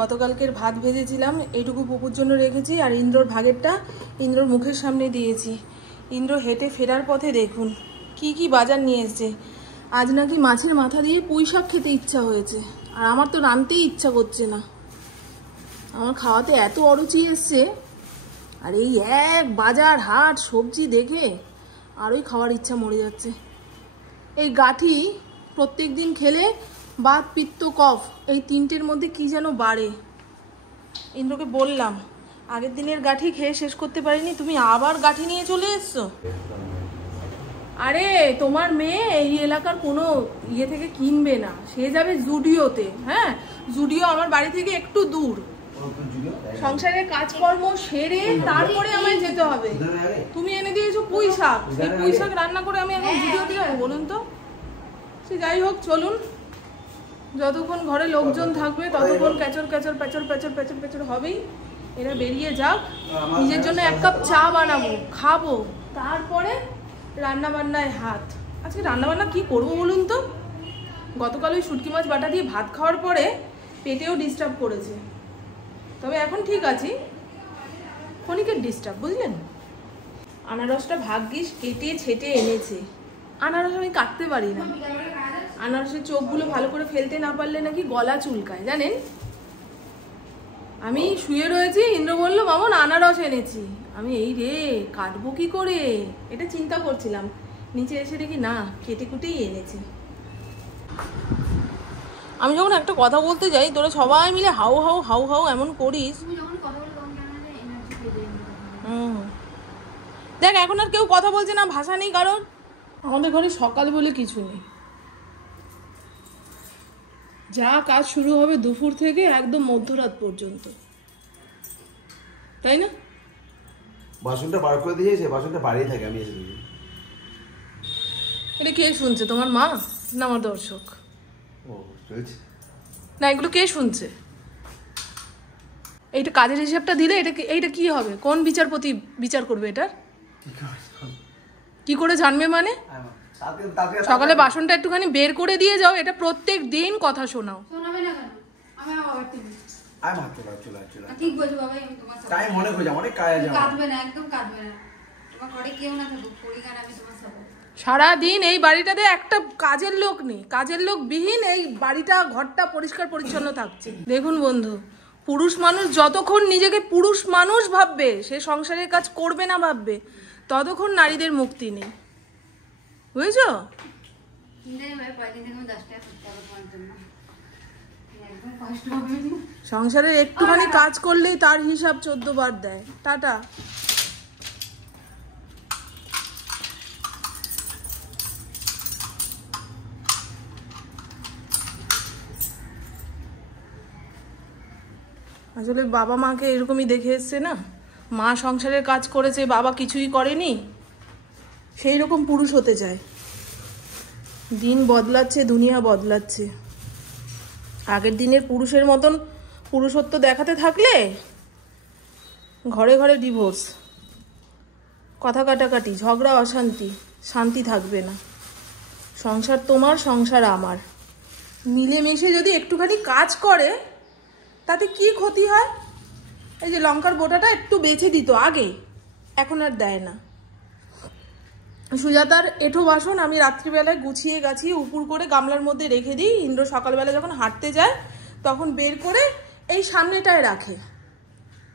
গতকালকের ভাত ভেজেছিলাম, এইটুকু পুকুর জন্য রেখেছি, আর ইন্দ্রর ভাগেরটা ইন্দ্রর মুখের সামনে দিয়েছি। ইন্দ্র হেঁটে ফেরার পথে দেখুন কি কি বাজার নিয়ে এসছে। আজ নাকি মাছের মাথা দিয়ে পুঁই শাক খেতে ইচ্ছা হয়েছে, আর আমার তো রাঁধতেই ইচ্ছা করছে না। আমার খাওয়াতে এত অরুচি এসছে, আর এই এক বাজার হাট সবজি দেখে আরোই খাওয়ার ইচ্ছা মরে যাচ্ছে। এই গাঠি প্রত্যেক দিন খেলে বাত, পিত্ত, কফ এই তিনটের মধ্যে কি যেন বাড়ে। ইন্দ্রকে বললাম আগের দিনের গাঠি খেয়ে শেষ করতে পারিনি, তুমি আবার গাঠি নিয়ে চলে এসছো। আরে তোমার মেয়ে এই এলাকার কোনো ইয়ে থেকে কিনবে না, সে যাবে জুডিওতে। হ্যাঁ, জুডিও আমার বাড়ি থেকে একটু দূর। সংসারের কাজকর্ম সেরে তারপরে আমায় যেতে হবে। তুমি এনে দিয়েছো পুঁই শাক, সেই পুঁই শাক রান্না করে আমি এখন জুডিওতে যাবো বলুন তো? সে যাই হোক, চলুন। যতক্ষণ ঘরে লোকজন থাকবে ততক্ষণ ক্যাচর ক্যাচর প্যাচর প্যাচর প্যাচর প্যাচর হবেই। এরা বেরিয়ে যাক, নিজের জন্য এক কাপ চা বানাবো, খাবো, তারপরে রান্না বান্নায় হাত। আজকে রান্না বান্না কি করবো বলুন তো? গতকাল ওই শুটকি মাছ বাটা দিয়ে ভাত খাওয়ার পরে পেটেও ডিস্টার্ব করেছে, তবে এখন ঠিক আছি। ক্ষণিকের ডিস্টার্ব, বুঝলেন? আনারসটা ভাগ্যিস কেটে ছেটে এনেছে। আনারস আমি কাটতে পারি না, আনারসের চোখগুলো ভালো করে ফেলতে না পারলে নাকি গলা চুলকায়, জানেন? আমি শুয়ে রয়েছি, ইন্দ্র বলল মামন আনারস এনেছি। আমি এই রে কাটবো কি করে এটা চিন্তা করছিলাম, নিচে এসে দেখি না, কেটে কুটেই এনেছে। আমি যখন একটা কথা বলতে যাই তোরা সবাই মিলে হাউ হাউ হাউ হাউ এমন করিস। দেখ এখন আর কেউ কথা বলছে না, ভাষা নেই কারণ। আমাদের ঘরে সকাল বলে কিছু নেই, যা কাজ শুরু হবে দুপুর থেকে একদম মধ্যরাত পর্যন্ত, তাই না? বাসনটা বার করে দিয়েছে, বাসনটা বাড়িয়ে থাকে, আমি এসে দিই। এটা কে শুনছে, তোমার মা না আমার দর্শক? ও চলছে না, এগুলো কে শুনছে? এইটা কাজের হিসাবটা দিলে এইটা কি হবে? কোন বিচারপতি বিচার করবে এটার? কি করে জানবে মানে? সকালে বাসনটা একটুখানি বের করে দিয়ে যাও, এটা প্রত্যেক দিন কথা শোনাও। সারাদিন এই বাড়িটাতে একটা কাজের লোক নেই, কাজের লোক বিহীন এই বাড়িটা, ঘরটা পরিষ্কার পরিচ্ছন্ন থাকছে। দেখুন বন্ধু, পুরুষ মানুষ যতক্ষণ নিজেকে পুরুষ মানুষ ভাববে, সে সংসারের কাজ করবে না ভাববে, ততক্ষণ নারীদের মুক্তি নেই, বুঝেছো? সংসারের একটুখানি কাজ করলেই তার হিসাব 14 বার দেয়। টাটা। আসলে বাবা মাকে এরকমই দেখে এসছে না, মা সংসারের কাজ করেছে, বাবা কিছুই করেনি, সেই রকম পুরুষ হতে চায়। দিন বদলাচ্ছে, দুনিয়া বদলাচ্ছে। আগের দিনের পুরুষের মতন পুরুষত্ব দেখাতে থাকলে ঘরে ঘরে ডিভোর্স, কথা কাটাকাটি, ঝগড়া, অশান্তি, শান্তি থাকবে না। সংসার তোমার, সংসার আমার, মিলেমিশে যদি একটুখানি কাজ করে তাতে কি ক্ষতি হয়? এই যে লঙ্কার বোটাটা একটু বেছে দিত আগে, এখন আর দেয় না। সুজাতার এঁঠো বাসন আমি রাত্রিবেলায় গুছিয়ে গাছিয়ে উপুর করে গামলার মধ্যে রেখে দিই। ইন্দ্র সকালবেলা যখন হাঁটতে যায় তখন বের করে এই সামনেটায় রাখে,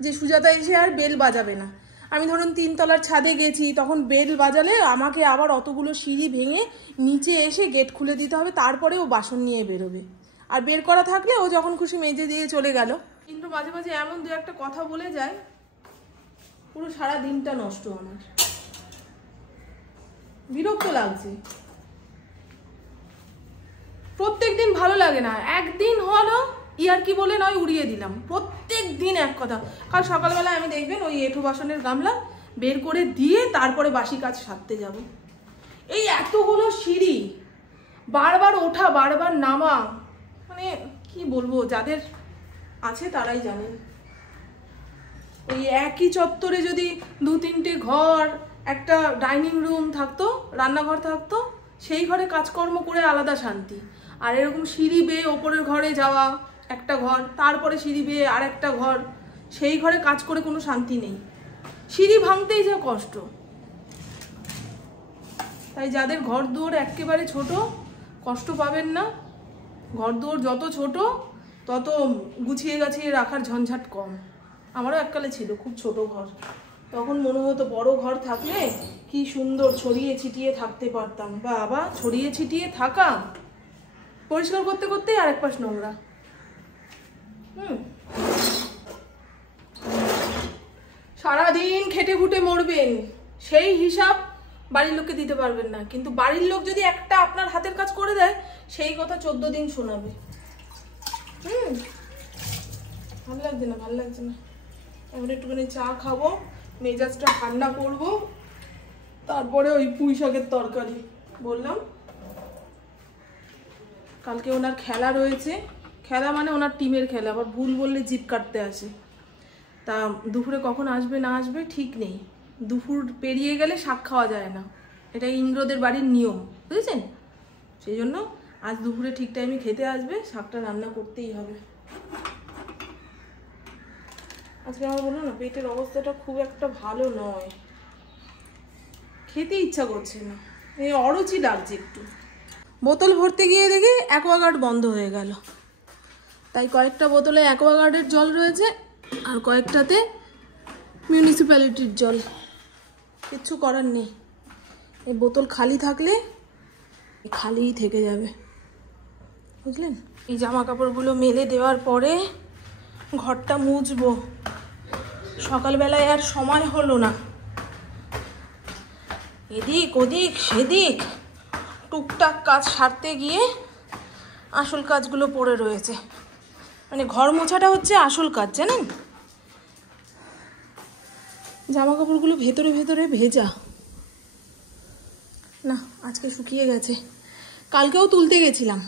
যে সুজাতা এসে আর বেল বাজাবে না। আমি ধরুন 3 তলার ছাদে গেছি, তখন বেল বাজালে আমাকে আবার অতগুলো সিঁড়ি ভেঙে নিচে এসে গেট খুলে দিতে হবে, তারপরে ও বাসন নিয়ে বেরোবে। আর বের করা থাকলে ও যখন খুশি মেজে দিয়ে চলে গেল। কিন্তু মাঝে মাঝে এমন দু একটা কথা বলে যায়, পুরো সারা দিনটা নষ্ট। আমার বিরক্ত লাগছে, প্রত্যেক দিন ভালো লাগে না। একদিন হলো ইয়ার কি বলে নয় উড়িয়ে দিলাম, প্রত্যেক দিন এক কথা। কাল সকালবেলায় আমি দেখবেন ওই এঁঠো বাসনের গামলা বের করে দিয়ে তারপরে বাসি কাজ সারতে যাব। এই এতগুলো সিঁড়ি বারবার ওঠা বারবার নামা, মানে কি বলবো, যাদের আছে তারাই জানেন। ওই একই চত্বরে যদি 2-3টে ঘর, একটা ডাইনিং রুম থাকতো, রান্নাঘর থাকতো, সেই ঘরে কাজকর্ম করে আলাদা শান্তি। আর এরকম সিঁড়ি বেয়ে ওপরের ঘরে যাওয়া, একটা ঘর, তারপরে সিঁড়ি বেয়ে আর একটা ঘর, সেই ঘরে কাজ করে কোনো শান্তি নেই, সিঁড়ি ভাঙতেই যা কষ্ট। তাই যাদের ঘর দুয়ার একেবারে ছোট, কষ্ট পাবেন না। ঘর দুয়ার যত ছোট তত গুছিয়ে গাছিয়ে রাখার ঝঞ্ঝাট কম। আমারও এককালে ছিল খুব ছোট ঘর, তখন মনে হতো বড় ঘর থাকলে কি সুন্দর ছড়িয়ে ছিটিয়ে থাকতে পারতাম। বাবা, ছড়িয়ে ছিটিয়ে থাকা, পরিষ্কার করতে করতে আরেক পাশ নোংরা। সারাদিন খেটে খুটে মরবেন, সেই হিসাব বাড়ির লোককে দিতে পারবেন না, কিন্তু বাড়ির লোক যদি একটা আপনার হাতের কাজ করে দেয় সেই কথা 14 দিন শোনাবে। ভালো লাগছে না, ভালো লাগছে না। এবার একটুখানি চা খাবো, মেজাজটা ঠান্ডা করবো, তারপরে ওই পুঁই শাকের তরকারি। বললাম কালকে ওনার খেলা রয়েছে, খেলা মানে ওনার টিমের খেলা, আবার ভুল বললে জিভ কাটতে আসে। তা দুপুরে কখন আসবে না আসবে ঠিক নেই, দুপুর পেরিয়ে গেলে শাক খাওয়া যায় না, এটা ইন্দ্রদের বাড়ির নিয়ম, বুঝেছেন? সেই জন্য আজ দুপুরে ঠিক টাইমে খেতে আসবে, শাকটা রান্না করতেই হবে। আজকে আমার বললো না, পেটের অবস্থাটা খুব একটা ভালো নয়, খেতে ইচ্ছা করছে না, এই অরুচি ডাকছে একটু। বোতল ভরতে গিয়ে দেখি অ্যাকোয়াগার্ড বন্ধ হয়ে গেল, তাই কয়েকটা বোতলে অ্যাকোয়াগার্ডের জল রয়েছে আর কয়েকটাতে মিউনিসিপ্যালিটির জল। কিচ্ছু করার নেই, এই বোতল খালি থাকলে খালিই থেকে যাবে, বুঝলেন? এই জামা কাপড়গুলো মেলে দেওয়ার পরে ঘরটা মুছবো, সকালবেলায় আর সময় হলো না, এদিক ওদিক সেদিক টুকটাক কাজ সারতে গিয়ে আসল কাজগুলো পড়ে রয়েছে। মানে ঘর মোছাটা হচ্ছে আসল কাজ, জানেন? জামা কাপড়গুলো ভেতরে ভেতরে ভেজা, না আজকে শুকিয়ে গেছে, কালকেও তুলতে গেছিলাম,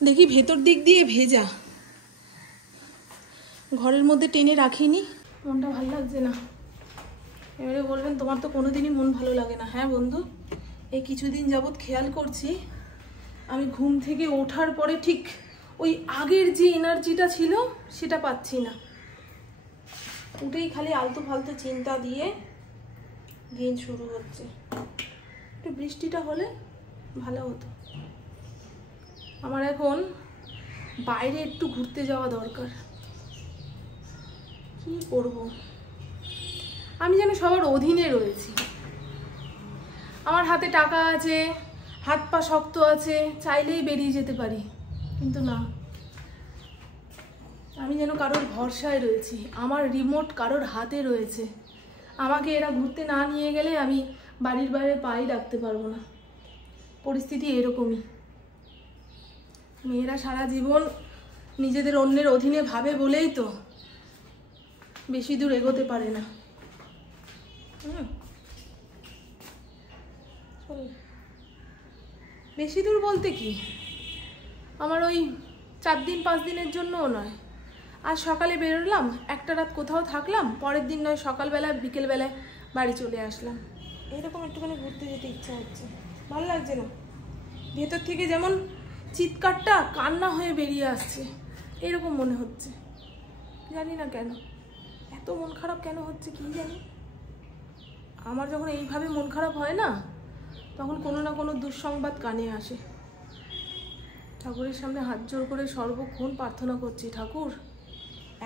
দেখি ভেতর দিক দিয়ে ভেজা, ঘরের মধ্যে টেনে রাখিনি, মনটা ভালো লাগছে না। এবারে বলবেন তোমার তো কোনোদিনই মন ভালো লাগে না। হ্যাঁ বন্ধু, এই কিছুদিন যাবৎ খেয়াল করছি আমি ঘুম থেকে ওঠার পরে ঠিক ওই আগের যে এনার্জিটা ছিল সেটা পাচ্ছি না, উঠেই খালি আলতু ফালতু চিন্তা দিয়ে দিন শুরু হচ্ছে। একটু বৃষ্টিটা হলে ভালো হতো। আমার এখন বাইরে একটু ঘুরতে যাওয়া দরকার, কি করব? আমি যেন সবার অধীনে রয়েছি, আমার হাতে টাকা আছে, হাত পা শক্ত আছে, চাইলেই বেরিয়ে যেতে পারি, কিন্তু না, আমি যেন কারোর ভরসায় রয়েছি, আমার রিমোট কারোর হাতে রয়েছে। আমাকে এরা ঘুরতে না নিয়ে গেলে আমি বাড়ির বাইরে পাই রাখতে পারবো না, পরিস্থিতি এরকমই। মেয়েরা সারা জীবন নিজেদের অন্যের অধীনে ভাবে বলেই তো বেশি দূর এগোতে পারে না। বেশি দূর বলতে কি, আমার ওই 4 দিন 5 দিনের জন্যও নয়, আজ সকালে বেরোলাম, একটা রাত কোথাও থাকলাম, পরের দিন নয় সকালবেলা বিকেলবেলায় বাড়ি চলে আসলাম, এরকম একটুখানি ঘুরতে যেতে ইচ্ছা হচ্ছে, ভালো লাগছে না। ভেতর থেকে যেমন চিৎকারটা কান্না হয়ে বেরিয়ে আসছে, এরকম মনে হচ্ছে, জানি না কেন এত মন খারাপ কেন হচ্ছে কি জানি। আমার যখন এইভাবে মন খারাপ হয় না, তখন কোনো না কোনো দুঃসংবাদ কানে আসে। ঠাকুরের সামনে হাত জোড় করে সর্বক্ষণ প্রার্থনা করছি, ঠাকুর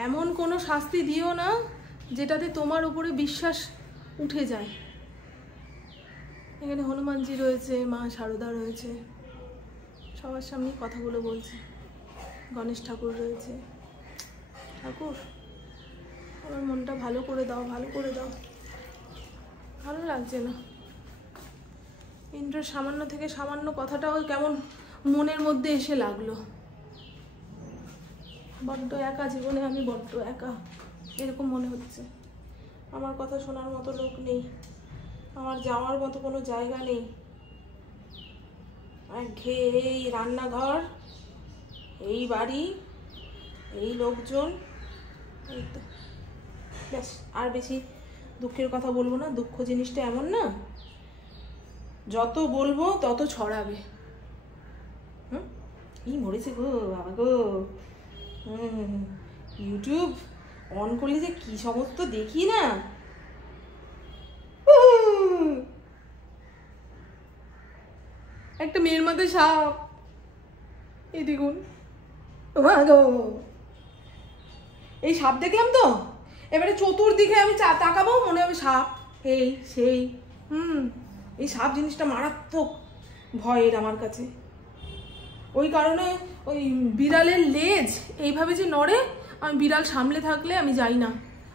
এমন কোনো শাস্তি দিও না যেটাতে তোমার উপরে বিশ্বাস উঠে যায়। এখানে হনুমানজি রয়েছে, মা সারদা রয়েছে, সবার সামনে কথাগুলো বলছি, গণেশ ঠাকুর রয়েছে। ঠাকুর আমার মনটা ভালো করে দাও, ভালো করে দাও, ভালো লাগছে না। ইন্দ্রের সামান্য থেকে সামান্য কথাটাও কেমন মনের মধ্যে এসে লাগলো, বড্ড একা জীবনে, আমি বড্ড একা, এরকম মনে হচ্ছে। আমার কথা শোনার মতো লোক নেই, আমার যাওয়ার মতো কোনো জায়গা নেই, একঘেয়ে এই রান্নাঘর, এই বাড়ি, এই লোকজন, এই তো ব্যাস। আর বেশি দুঃখের কথা বলবো না, দুঃখ জিনিসটা এমন না, যত বলবো তত ছড়াবে। এই মরেছে গো বাবা গো, ইউটিউব অন করলে যে কি সমস্ত দেখি না। একটা মেয়ের মধ্যে সাপ, এই দেখুন। এই সাপ দেখলাম তো, এবারে চতুর্দিকে আমি তাকাবো, মনে হবে সাপ, এই সেই। এই সাপ জিনিসটা মারাত্মক ভয়ের আমার কাছে। ওই কারণে ওই বিড়ালের লেজ এইভাবে যে নড়ে, আমি বিড়াল সামলে থাকলে আমি যাই না,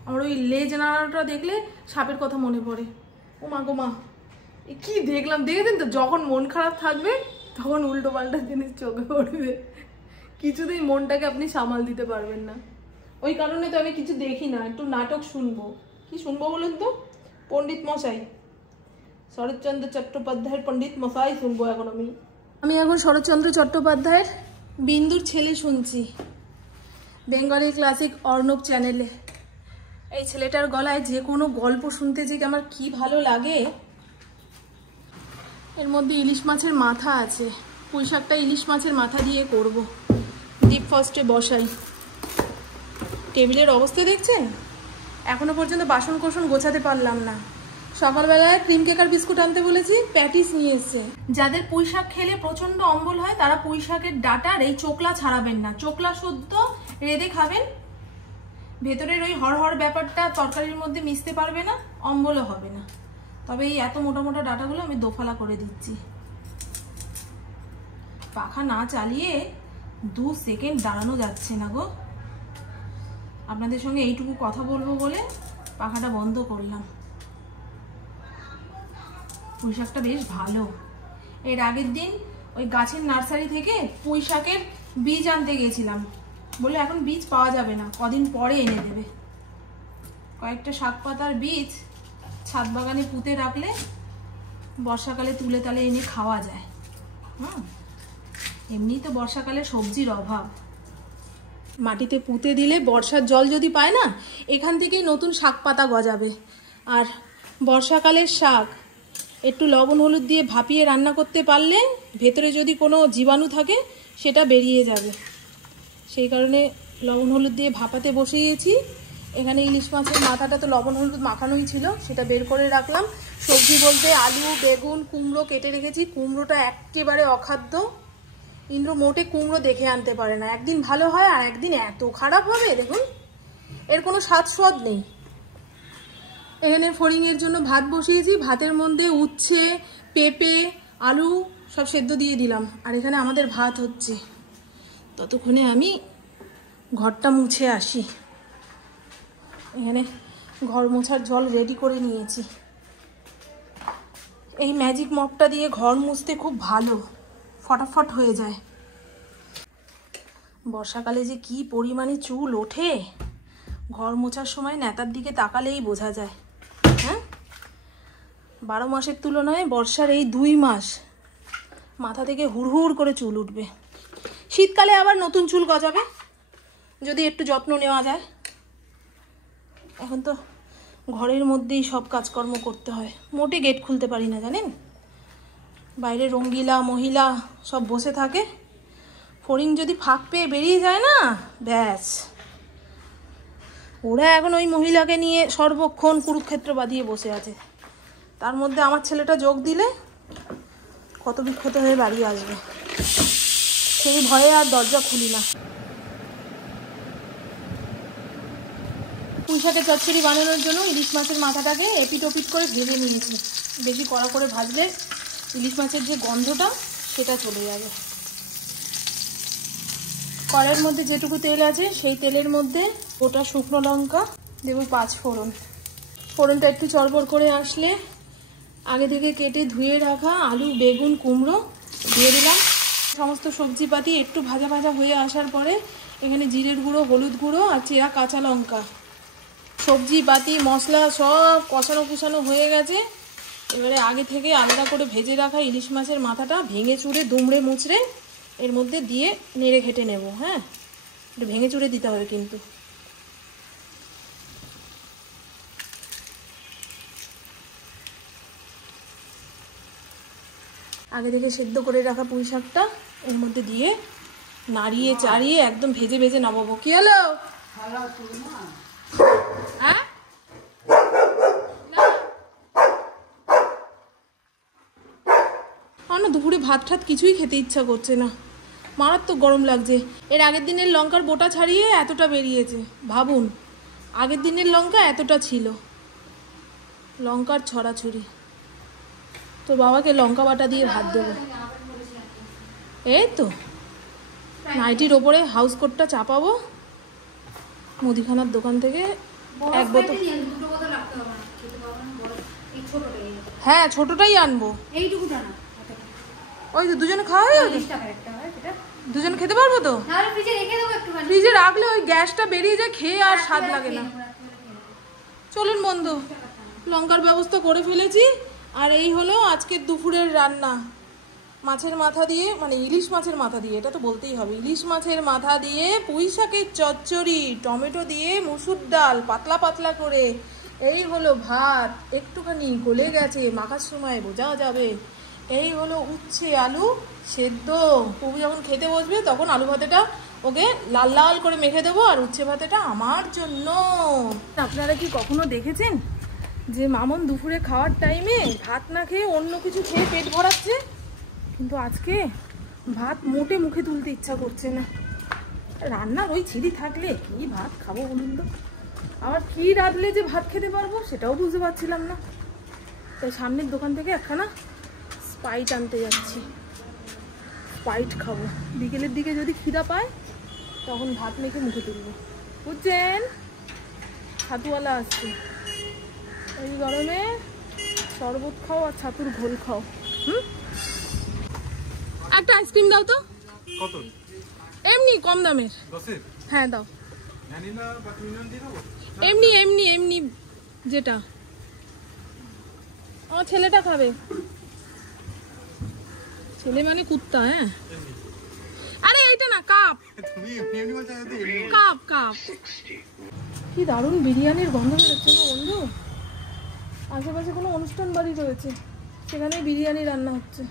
আমার ওই লেজ নাড়াটা দেখলে সাপের কথা মনে পড়ে। ও মা গো মা, কি দেখলাম, দেখেছেন তো? যখন মন খারাপ থাকবে তখন উল্টো পাল্টা জিনিস চোখে পড়বে, কিছুতেই মনটাকে আপনি সামাল দিতে পারবেন না। ওই কারণে তো আমি কিছু দেখি না, একটু নাটক শুনবো। কি শুনবো বলুন তো? পণ্ডিত মশাই, শরৎচন্দ্র চট্টোপাধ্যায়ের পণ্ডিত মশাই শুনবো এখন আমি এখন শরৎচন্দ্র চট্টোপাধ্যায়ের বিন্দুর ছেলে শুনছি, বেঙ্গলি ক্লাসিক অর্ণব চ্যানেলে। এই ছেলেটার গলায় যে কোনো গল্প শুনতে যে আমার কি ভালো লাগে। এর মধ্যে ইলিশ মাছের মাথা আছে, পুঁই শাকটা ইলিশ মাছের মাথা দিয়ে করব। ডিপ ফার্স্টে বসাই। টেবিলের অবস্থা দেখছেন? এখনো পর্যন্ত বাসন কোসন গোছাতে পারলাম না। সকালবেলায় ক্রিম কেক আর বিস্কুট আনতে বলেছি, প্যাটিস নিয়ে এসছে। যাদের পুঁই শাক খেলে প্রচন্ড অম্বল হয় তারা পুঁই শাকের ডাটার এই চোকলা ছাড়াবেন না, চোকলা শুদ্ধ রেঁধে খাবেন। ভেতরের ওই হড়হড় ব্যাপারটা তরকারির মধ্যে মিশতে পারবে না, অম্বলও হবে না। তবে এই এত মোটা মোটা ডাটাগুলো আমি দোফালা করে দিচ্ছি। পাখা না চালিয়ে 2 সেকেন্ড দাঁড়ানো যাচ্ছে না গো। আপনাদের সঙ্গে এইটুকু কথা বলবো বলে পাখাটা বন্ধ করলাম। পুঁই শাকটা বেশ ভালো। এর আগের দিন ওই গাছের নার্সারি থেকে পুঁই শাকের বীজ আনতে গেছিলাম, বলে এখন বীজ পাওয়া যাবে না, কদিন পরে এনে দেবে। কয়েকটা শাক পাতার বীজ ছাদ বাগানে পুঁতে রাখলে বর্ষাকালে তুলে তালে এনে খাওয়া যায়। এমনি তো বর্ষাকালে সবজির অভাব। মাটিতে পুঁতে দিলে বর্ষার জল যদি পায় না, এখান থেকেই নতুন শাক পাতা গজাবে। আর বর্ষাকালের শাক একটু লবণ হলুদ দিয়ে ভাপিয়ে রান্না করতে পারলে ভেতরে যদি কোনো জীবাণু থাকে সেটা বেরিয়ে যাবে। সেই কারণে লবণ হলুদ দিয়ে ভাপাতে বসিয়েছি। এখানে ইলিশ মাছের মাথাটা তো লবণ হলুদ মাখানোই ছিল, সেটা বের করে রাখলাম। সবজি বলতে আলু, বেগুন, কুমড়ো কেটে রেখেছি। কুমড়োটা একেবারে অখাদ্য, ইন্দ্র মোটে কুমড়ো দেখে আনতে পারে না। একদিন ভালো হয় আর একদিন এত খারাপ হবে, দেখুন এর কোনো স্বাদ নেই। এখানে ফড়িংয়ের জন্য ভাত বসিয়েছি, ভাতের মধ্যে উচ্ছে, পেঁপে, আলু সব সেদ্ধ দিয়ে দিলাম। আর এখানে আমাদের ভাত হচ্ছে। ততক্ষণে আমি ঘরটা মুছে আসি। এখানে ঘর মোছার জল রেডি করে নিয়েছি। এই ম্যাজিক মপটা দিয়ে ঘর মুছতে খুব ভালো, ফটাফট হয়ে যায়। বর্ষাকালে যে কি পরিমাণে চুল ওঠে, ঘর মোছার সময় নেতার দিকে তাকালেই বোঝা যায়। হ্যাঁ, 12 মাসের তুলনায় বর্ষার এই 2 মাস মাথা থেকে হুড়হুড় করে চুল উঠবে। শীতকালে আবার নতুন চুল গজাবে যদি একটু যত্ন নেওয়া যায়। এখন তো ঘরের মধ্যেই সব কাজকর্ম করতে হয়, মোটে গেট খুলতে পারি না জানেন। বাইরে রঙ্গিলা মহিলা সব বসে থাকে, ফড়িং যদি ফাঁক পেয়ে বেরিয়ে যায় না, ব্যাস ওরা এখন ওই মহিলাকে নিয়ে সর্বক্ষণ কুরুক্ষেত্র বাঁধিয়ে বসে আছে। তার মধ্যে আমার ছেলেটা যোগ দিলে কত বিক্ষত হয়ে বাড়ি আসবে, সেই ভয়ে আর দরজা খুলি না। পুঁই শাকের চচ্চড়ি বানানোর জন্য ইলিশ মাছের মাথাটাকে এপিট ওপিট করে ভেজে নিয়েছি। বেশি কড়া করে ভাজলে ইলিশ মাছের যে গন্ধটা সেটা চলে যাবে। কড়াইয়ের মধ্যে যেটুকু তেল আছে সেই তেলের মধ্যে গোটা শুকনো লঙ্কা দেবো 5 ফোড়ন। ফোড়নটা একটু চড়বড় করে আসলে আগে থেকে কেটে ধুয়ে রাখা আলু, বেগুন, কুমড়ো দিয়ে দিলাম। সমস্ত সবজিপাতি একটু ভাজা ভাজা হয়ে আসার পরে এখানে জিরের গুঁড়ো, হলুদ গুঁড়ো আর চেরা কাঁচা লঙ্কা, সবজিপাতি মশলা সব কষানো কুষানো হয়ে গেছে। এবারে আগে থেকে আলাদা করে ভেজে রাখা ইলিশ মাছের মাথাটা ভেঙে চুড়ে দুমড়ে মুচড়ে এর মধ্যে দিয়ে নেড়ে ঘেটে নেব। হ্যাঁ, একটু ভেঙে চুড়ে দিতে হবে কিন্তু। আগে থেকে সেদ্ধ করে রাখা পুঁই শাকটা এর মধ্যে দিয়ে নাড়িয়ে চাড়িয়ে একদম ভেজে ভেজে নামাবো। কি হলো? হ্যাঁ, আমার না দুপুরে ভাত ঠাত কিছুই খেতে ইচ্ছা করছে না, মারাত্মক গরম লাগছে। এর আগের দিনের লঙ্কার বোটা ছাড়িয়ে এতটা বেরিয়েছে, ভাবুন আগের দিনের লঙ্কা এতটা ছিল। লঙ্কার ছড়াছড়ি। তো বাবাকে লঙ্কা বাটা দিয়ে ভাত দেবো। এই তো নাইটির ওপরে হাউস কোটটা চাপাবো, মুদিখানার দোকান থেকে এক বোতল। হ্যাঁ ছোটটাই আনবো। ওই তো দুজনে খাওয়া হয়ে যাবে, দুজনে খেতে পারবো তো। ফ্রিজে রাখলে ওই গ্যাসটা বেরিয়ে যায়, খেয়ে আর স্বাদ লাগে না। চলুন বন্ধু, লঙ্কার ব্যবস্থা করে ফেলেছি। আর এই হলো আজকের দুপুরের রান্না। মাছের মাথা দিয়ে, মানে ইলিশ মাছের মাথা দিয়ে, এটা তো বলতেই হবে, ইলিশ মাছের মাথা দিয়ে পুঁই শাকের চচ্চড়ি, টমেটো দিয়ে মুসুর ডাল পাতলা পাতলা করে। এই হলো ভাত, একটুখানি গলে গেছে, মাখার সময় বোঝা যাবে। এই হলো উচ্ছে আলু সেদ্ধ। প্রভু যখন খেতে বসবে তখন আলু ভাতেটা ওকে লাল লাল করে মেখে দেবো, আর উচ্ছে ভাতেটা আমার জন্য। আপনারা কি কখনো দেখেছেন যে মামন দুপুরে খাওয়ার টাইমে ভাত না খেয়ে অন্য কিছু খেয়ে পেট ভরাচ্ছে? কিন্তু আজকে ভাত মোটে মুখে তুলতে ইচ্ছা করছে না। রান্নার ওই ছিঁড়ি থাকলে কি ভাত খাবো বলুন তো? আবার কি রাঁধলে যে ভাত খেতে পারবো সেটাও বুঝতে পারছিলাম না। তাই সামনের দোকান থেকে একখানা স্প্রাইট আনতে যাচ্ছি, স্প্রাইট খাবো। বিকেলের দিকে যদি খিদা পায় তখন ভাত মেখে মুখে তুলবো, বুঝছেন? ছাতুওয়ালা আসছে, এই গরমে শরবত খাও আর ছাতুর ঘোল খাও। একটা আইসক্রিম দাও তো। কত? এমনি কম দামের। 10-এর? হ্যাঁ দাও। ভ্যানিলা বা ক্রিম দিয়ে দেবো? এমনি এমনি এমনি যেটা আমার ছেলেটা খাবে। ছেলে মানে কুত্তা। হ্যাঁ, আরে এইটা না, কাপ। তুমি এমনি বলছো না, এমনি কাপ কাপ। কি দারুণ বিরিয়ানির গন্ধ বেরোচ্ছে গো বন্ধু। আশেপাশে কোনো অনুষ্ঠান বাড়ি রয়েছে, সেখানে বিরিয়ানি রান্না হচ্ছে।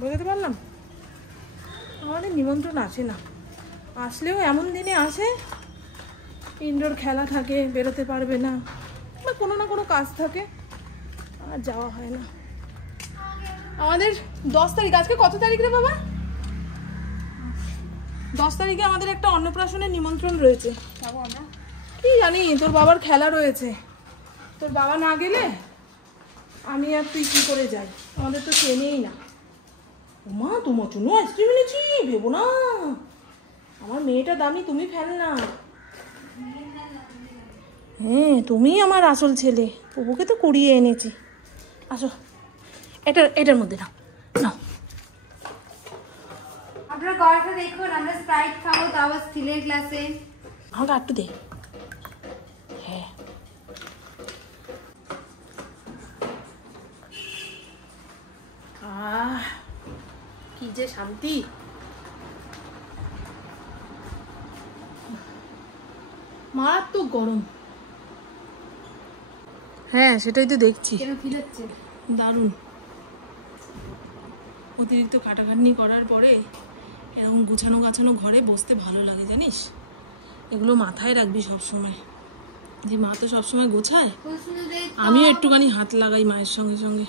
বুঝতে পারলাম। আমাদের নিমন্ত্রণ আসে না, আসলেও এমন দিনে আসে ইন্ডোর খেলা থাকে, বেরোতে পারবে না, বা কোনো না কোনো কাজ থাকে, আর যাওয়া হয় না। আমাদের 10 তারিখ, আজকে কত তারিখ রে বাবা? 10 তারিখে আমাদের একটা অন্নপ্রাশনের নিমন্ত্রণ রয়েছে। কি জানি, তোর বাবার খেলা রয়েছে। তোর বাবা না গেলে আমি আর তুই কি করে যাই? আমাদের তো চেনেই না। মা তোমার জন্য আইসক্রিম এনেছি, ভেবো না। আমার মেয়েটা দামি, তুমি ফেল না। হ্যাঁ, তুমি আমার আসল ছেলে। প্রভুকে তো কুড়িয়ে এনেছি। আসো, এটার মধ্যে নাও নাও। আপনারা গড়াটা দেখুন, আমরা স্প্রাইট খাবো, তাও স্টিলের গ্লাসে। আমাকে একটু দে। হ্যাঁ, কি যে শান্তি। মারাত্মক গরম। হ্যাঁ সেটাই তো দেখছি। দারুণ। অতিরিক্ত কাটাকাটনি করার পরে এরকম গুছানো গাছানো ঘরে বসতে ভালো লাগে, জানিস? এগুলো মাথায় রাখবি সব সময়, যে মা তো সবসময় গোছায়, আমিও একটুখানি হাত লাগাই মায়ের সঙ্গে সঙ্গে।